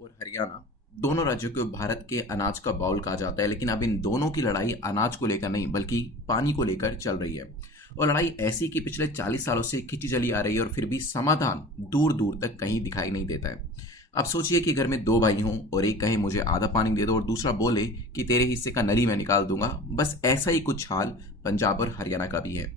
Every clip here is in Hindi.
और हरियाणा दोनों राज्यों को भारत के अनाज का बाउल कहा जाता है, लेकिन अब इन दोनों की लड़ाई अनाज को लेकर नहीं बल्कि पानी को लेकर चल रही है। और लड़ाई ऐसी कि पिछले 40 सालों से खिंची चली आ रही है और फिर भी समाधान दूर दूर तक कहीं दिखाई नहीं देता है। अब सोचिए कि घर में दो भाई हों और एक कहे मुझे आधा पानी दे दो और दूसरा बोले कि तेरे हिस्से का नली मैं निकाल दूंगा। बस ऐसा ही कुछ हाल पंजाब और हरियाणा का भी है।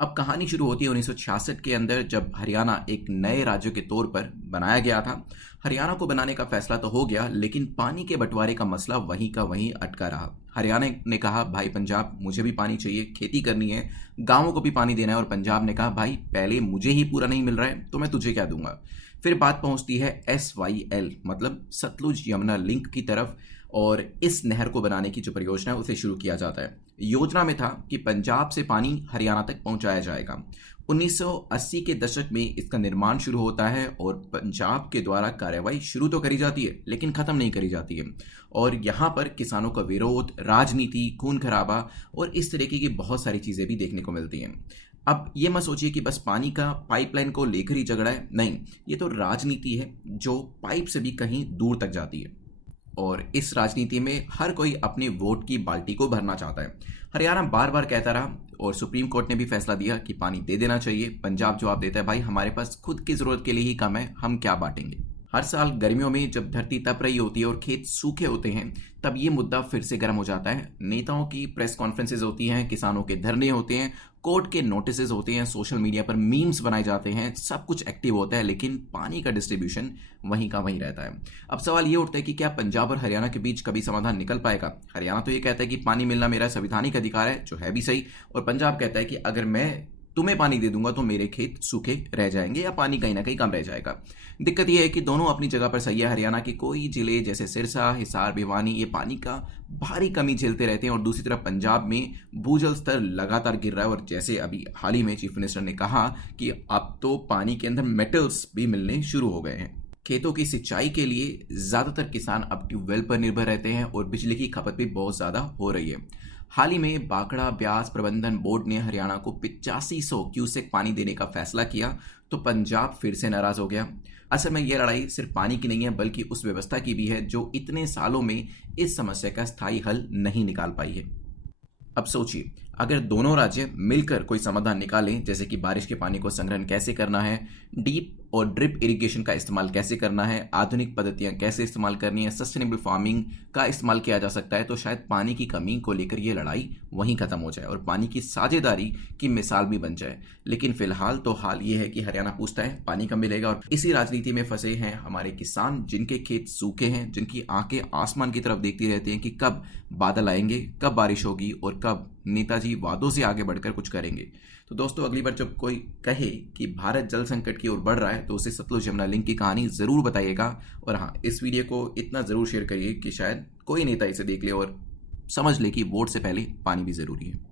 अब कहानी शुरू होती है 1966 के अंदर, जब हरियाणा एक नए राज्य के तौर पर बनाया गया था। हरियाणा को बनाने का फैसला तो हो गया, लेकिन पानी के बंटवारे का मसला वहीं का वहीं अटका रहा। हरियाणा ने कहा भाई पंजाब मुझे भी पानी चाहिए, खेती करनी है, गांवों को भी पानी देना है। और पंजाब ने कहा भाई पहले मुझे ही पूरा नहीं मिल रहा है तो मैं तुझे क्या दूंगा। फिर बात पहुंचती है SYL मतलब सतलुज यमुना लिंक की तरफ, और इस नहर को बनाने की जो परियोजना है उसे शुरू किया जाता है। योजना में था कि पंजाब से पानी हरियाणा तक पहुंचाया जाएगा। 1980 के दशक में इसका निर्माण शुरू होता है और पंजाब के द्वारा कार्यवाही शुरू तो करी जाती है लेकिन खत्म नहीं करी जाती है। और यहाँ पर किसानों का विरोध, राजनीति, खून खराबा और इस तरीके की बहुत सारी चीजें भी देखने को मिलती हैं। अब ये मत सोचिए कि बस पानी का पाइपलाइन को लेकर ही झगड़ा है, नहीं, ये तो राजनीति है जो पाइप से भी कहीं दूर तक जाती है। और इस राजनीति में हर कोई अपने वोट की बाल्टी को भरना चाहता है। हरियाणा बार बार कहता रहा और सुप्रीम कोर्ट ने भी फैसला दिया कि पानी दे देना चाहिए। पंजाब जवाब देता है भाई हमारे पास खुद की जरूरत के लिए ही कम है, हम क्या बांटेंगे। हर साल गर्मियों में जब धरती तप रही होती है और खेत सूखे होते हैं, तब ये मुद्दा फिर से गर्म हो जाता है। नेताओं की प्रेस कॉन्फ्रेंसेज होती हैं, किसानों के धरने होते हैं, कोर्ट के नोटिसेज होते हैं, सोशल मीडिया पर मीम्स बनाए जाते हैं, सब कुछ एक्टिव होता है, लेकिन पानी का डिस्ट्रीब्यूशन वहीं का वहीं रहता है। अब सवाल ये उठता है कि क्या पंजाब और हरियाणा के बीच कभी समाधान निकल पाएगा। हरियाणा तो ये कहता है कि पानी मिलना मेरा संवैधानिक अधिकार है, जो है भी सही, और पंजाब कहता है कि अगर मैं तुम्हें पानी दे दूंगा तो मेरे खेत सूखे रह जाएंगे या पानी कहीं ना कहीं कम रह जाएगा। दिक्कत यह है कि दोनों अपनी जगह पर सही है। हरियाणा के कोई जिले जैसे सिरसा, हिसार, भिवानी ये पानी का भारी कमी झेलते रहते हैं, और दूसरी तरफ पंजाब में भूजल स्तर लगातार गिर रहा है। और जैसे अभी हाल ही में चीफ मिनिस्टर ने कहा कि अब तो पानी के अंदर मेटल्स भी मिलने शुरू हो गए हैं। खेतों की सिंचाई के लिए ज्यादातर किसान अब ट्यूबवेल पर निर्भर रहते हैं और बिजली की खपत भी बहुत ज्यादा हो रही है। हाल ही में बाकड़ा ब्यास प्रबंधन बोर्ड ने हरियाणा को 8500 क्यूसेक पानी देने का फैसला किया, तो पंजाब फिर से नाराज हो गया। असल में यह लड़ाई सिर्फ पानी की नहीं है बल्कि उस व्यवस्था की भी है जो इतने सालों में इस समस्या का स्थायी हल नहीं निकाल पाई है। अब सोचिए अगर दोनों राज्य मिलकर कोई समाधान निकालें, जैसे कि बारिश के पानी को संग्रहण कैसे करना है, डीप और ड्रिप इरिगेशन का इस्तेमाल कैसे करना है, आधुनिक पद्धतियां कैसे इस्तेमाल करनी है, सस्टेनेबल फार्मिंग का इस्तेमाल किया जा सकता है, तो शायद पानी की कमी को लेकर यह लड़ाई वहीं खत्म हो जाए और पानी की साझेदारी की मिसाल भी बन जाए। लेकिन फिलहाल तो हाल ये है कि हरियाणा पूछता है पानी कब मिलेगा, और इसी राजनीति में फंसे हैं हमारे किसान जिनके खेत सूखे हैं, जिनकी आंखें आसमान की तरफ देखती रहती हैं कि कब बादल आएंगे, कब बारिश होगी और कब नेताजी वादों से आगे बढ़कर कुछ करेंगे। तो दोस्तों अगली बार जब कोई कहे कि भारत जल संकट की ओर बढ़ रहा है तो उसे सतलुज यमुना लिंक की कहानी जरूर बताइएगा। और हाँ, इस वीडियो को इतना जरूर शेयर करिए कि शायद कोई नेता इसे देख ले और समझ ले कि वोट से पहले पानी भी जरूरी है।